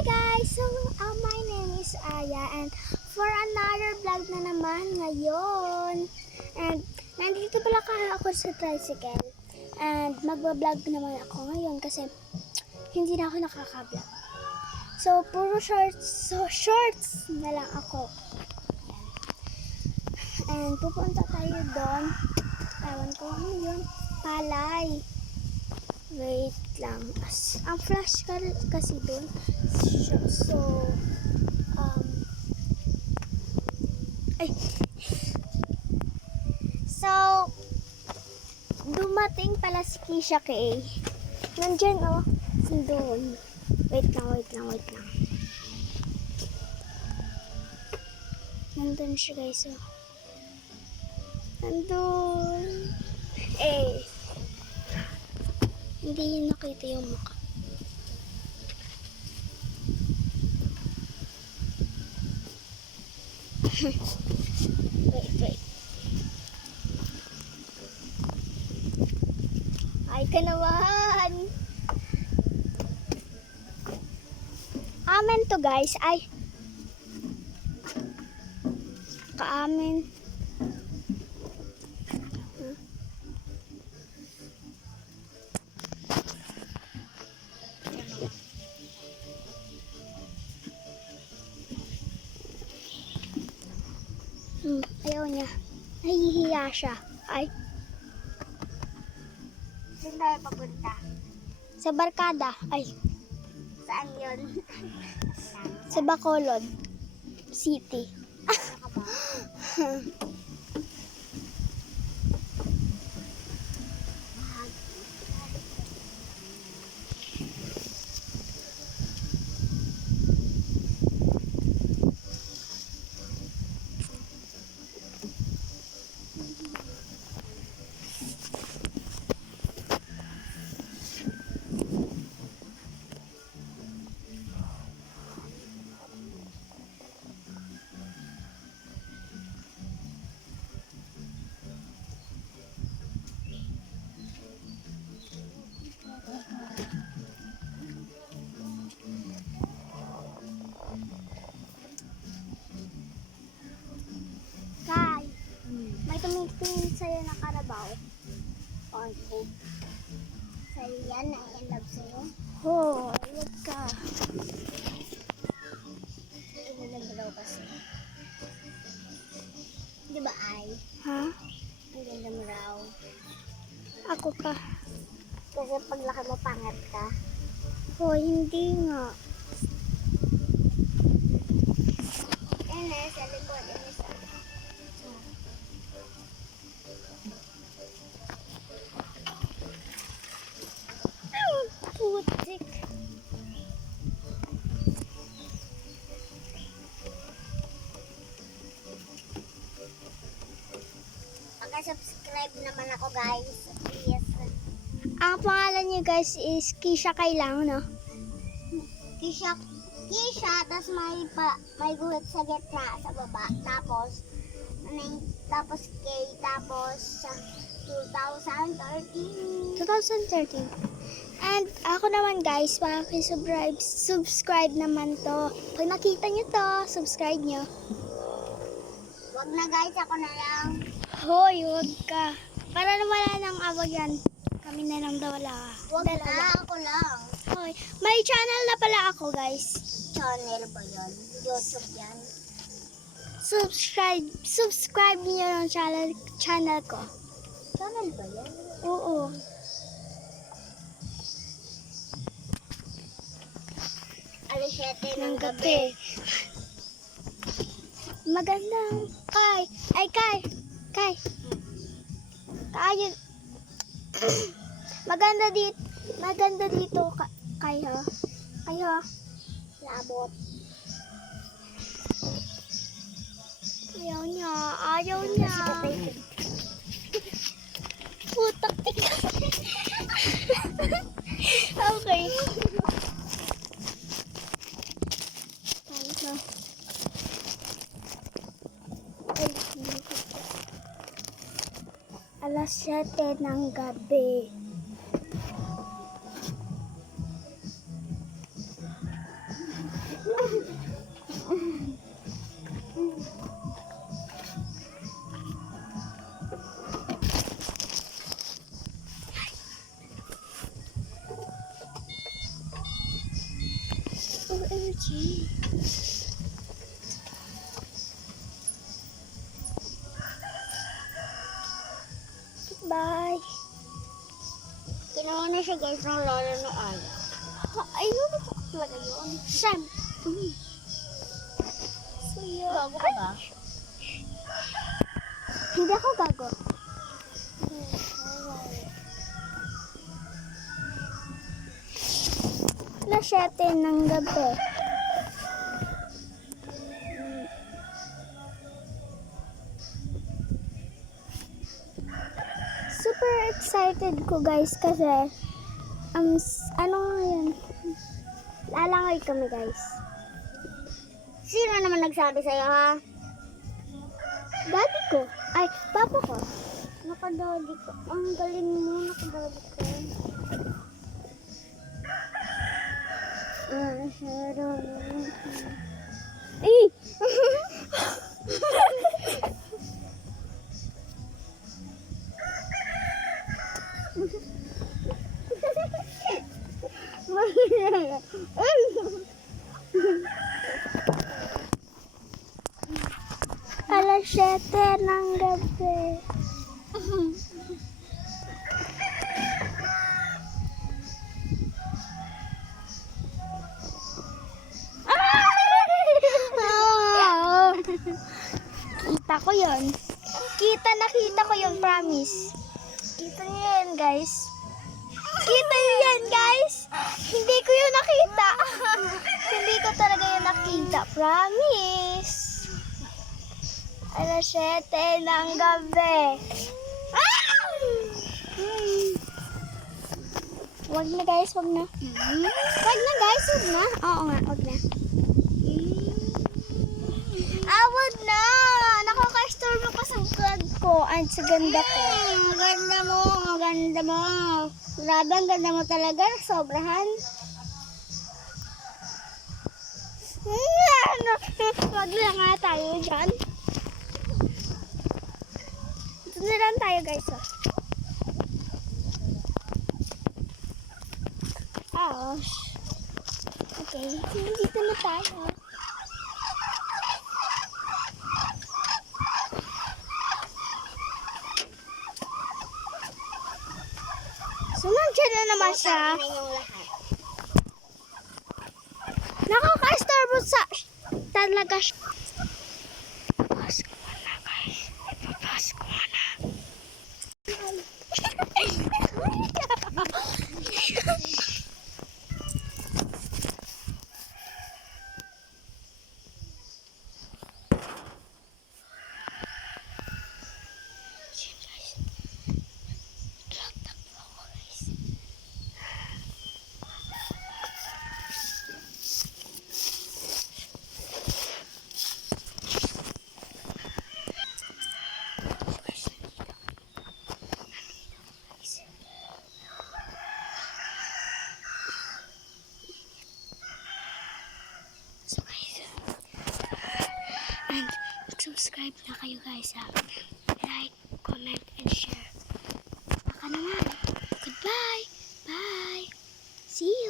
Hi guys! So, my name is Aya and for another vlog na naman ngayon. And nandito pala ako sa tricycle. And magbablog naman ako ngayon kasi hindi na ako nakaka-vlog. So, puro shorts na lang ako. And pupunta tayo doon. Ewan ko ano yun. Palay. Wait lang. Ang flash kasi doon. So, ay. So, dumating pala si Kisha K. Nandyan oh. Doon. Wait lang. Nandun siya guys oh. Nandun. Hindi yun nakita yung mukha. Wait. Ay ka naman. Amen to guys. Ay. Kaamin. Ayaw niya. Nahihiya siya. Ay. Saan tayo papunta? Sa barkada. Ay. Saan yun? Sa Bacolod City. Kay, may tumingin sa'yo na karabaw. Ay, sa'yo yan, I love sa'yo. Huwag ka. Ilan daw kasi. Di ba ay? Ha? Ang ganda mo raw. Ako pa. Kasi paglaki mo pangat ka. Hindi nga. Yan eh, sa likod. Yan eh, sa... Putik. Paka-subscribe naman ako guys. Please. Ang pangalan niyo guys is Kisha K lang, no? Kisha, tas may guhit sa gitna, sa baba. Tapos K, tapos 2013. 2013. And ako naman guys, subscribe naman to. Pag nakita nyo to, subscribe nyo. Wag na guys, ako na lang. Hoy, huwag ka. Para na wala nang awag yan. Kami na lang daw wala. Wag na, ako lang. Hoy, may channel na pala ako guys. Channel ba yun? YouTube yan? Subscribe niyo ng channel ko. Channel ba yan? Oo. Alas 7 Ng gabi. Magandang Kay. Kay. Kayo. Maganda dito kayo. Labot. Ayaw niya. Putak tika. Okay. Ano? Alas 7 ng gabi. OMG. Bye. Kinuha na siya guys ng lola na Aya. Ayun ako talaga yun. Sam. So yun. Bago ka ba? Hindi ako gago. Alas 7 ng gabi. Super excited ko guys kasi ano nga yun? Lalangay kami guys. Sino naman nagsabi sa'yo ha? Daddy ko. Ay, papa ko. Nakadodi ko. Ang galing mo, nakadodi ko. Eh! Alas 7 ng gabi. Kita ko yun. Nakita ko yung promise. Kita niyo yan, guys. Kita niyo yan, guys. Hindi ko yun nakita. Hindi ko talaga yun nakita. Promise. Alas 7 ng gabi. Wag na, guys. Wag na. Wag na, guys. Wag na. Oo nga, wag na. Wag na. Nakaka-storm ako sa vlog ko at sa ganda ko. Ang ganda mo, ang ganda mo. Grabe, ang ganda mo talaga. Sobrahan. Wag na nga tayo dyan. Ito na lang tayo, guys. Ouch. Okay, dito na tayo. So, nandiyan na naman siya. Na yung lahat. Nakaka-starbo sa talaga siya. Pasko na, guys. Pasko na. So guys, and subscribe na kayo guys ha. Like, comment, and share. Baka naman. Goodbye. Bye. See you.